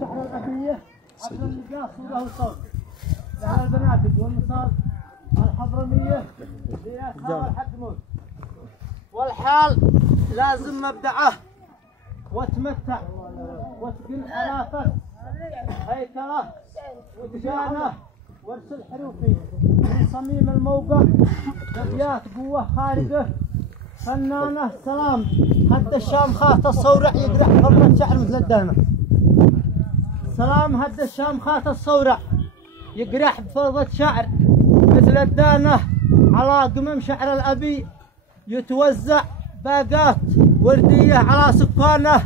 شعر الأبية عبد النجاح صورة وصوت على البنادق والمصاب الحضرمية لأسهار الحدموت. والحال لازم مبدعه وتمتع وتقل حرافه هيكله ودجانه وارسل حروفي من صميم الموقع ابيات قوه خارجه فنانه سلام هد الشام خاط الصورع يقرح فرة شعر مثل الدانه. سلام هد الشام خاط الصورع يقرح بفرضة شعر مثل الدانه على قمم شعر الأبي يتوزع باقات وردية على سكانه.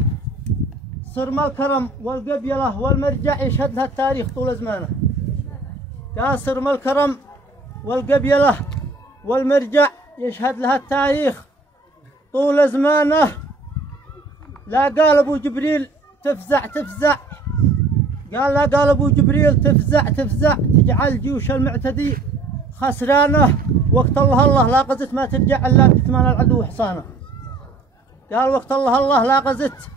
صرم الكرم والقبيلة والمرجع يشهد لها التاريخ طول زمانه. قال صرم الكرم والقبيلة والمرجع يشهد لها التاريخ طول زمانه. لا قال أبو جبريل تفزع تفزع، قال لا قال أبو جبريل تفزع تفزع تجعل جيوش المعتدي خسرانه. وقت الله لا غزت ما ترجع الا بكتمان العدو حصانه. قال وقت الله لا غزت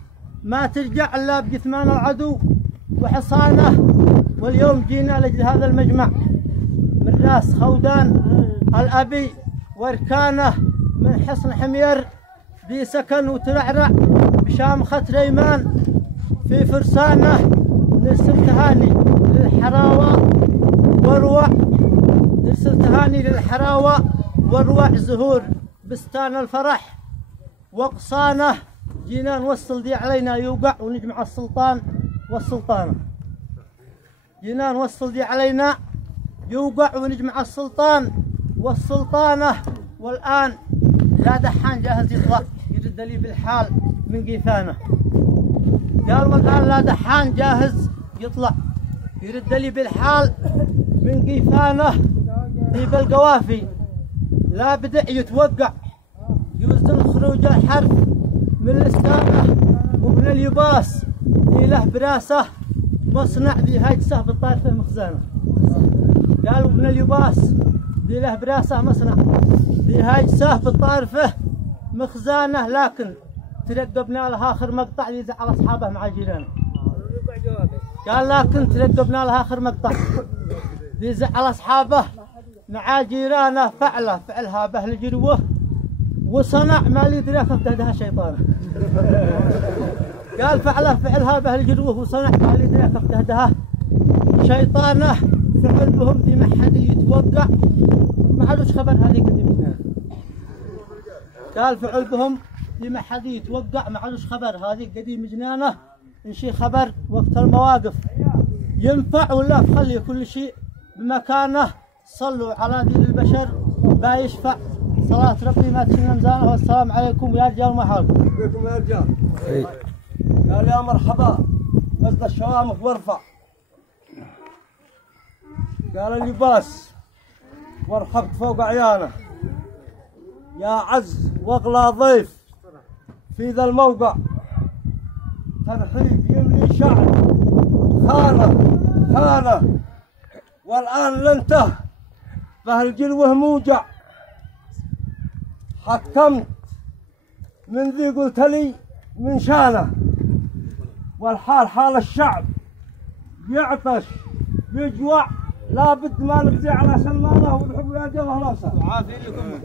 ما ترجع الا بكتمان العدو وحصانه. واليوم جينا لاجل هذا المجمع من راس خودان الأبي واركانه من حصن حمير ذي سكن وترعرع بشامخة ريمان في فرسانه. نرسل تهاني للحراوة وروع، نرسل تهاني للحراوة وروع زهور بستان الفرح وقصانه. جينا نوصل دي علينا يوقع ونجمع السلطان والسلطانة. جينا نوصل دي علينا يوقع ونجمع السلطان والسلطانة. والآن لا دحان جاهز يطلع يرد لي بالحال من قيفانه. قال والآن لا دحان جاهز يطلع يرد لي بالحال من قيفانه. ذي بالقوافي لا بدع يتوقع يوزن خروج الحرف من الاستانه. وابن اليباس ذي له براسه مصنع ذي هاجسه بالطارفه مخزانه. قالوا ابن اليباس ذي له براسه مصنع ذي هاجسه بالطارفه مخزانه. لكن ترقبنا له اخر مقطع يزعل اصحابه مع جيرانه. قال لكن ترقبنا له اخر مقطع يزعل اصحابه مع جيرانه. فعلها بأهل جروه وصنع ما لي دري فقدها شيطانه. قال فعلها بأهل جروه وصنع ما لي دري فقدها شيطانه. فعل بهم ذي ما حد يتوقع ما عادوش خبر هذه قديم جنانه. قال فعل بهم ذي ما حد يتوقع ما عادوش خبر هذه قديم جنانه. نشي خبر وقت المواقف ينفع ولا خلي كل شيء بمكانه. صلوا على دين البشر ما يشفع صلاة ربي ما تشن مزانه. والسلام عليكم يا رجال ما حالكم. عليكم يا رجال. قال يا مرحبا نزل الشوامخ وارفع. قال اللباس وارحبت فوق عيانه. يا عز واغلى ضيف في ذا الموقع ترحيب يملي شعر خانه والآن لنته بهالجلوه موجع. حكمت من ذي قلت لي من شانه. والحال حال الشعب يعطش يجوع لابد ما نبدي على سلمانه ونحب يا الله ناصر. وعافية لكم.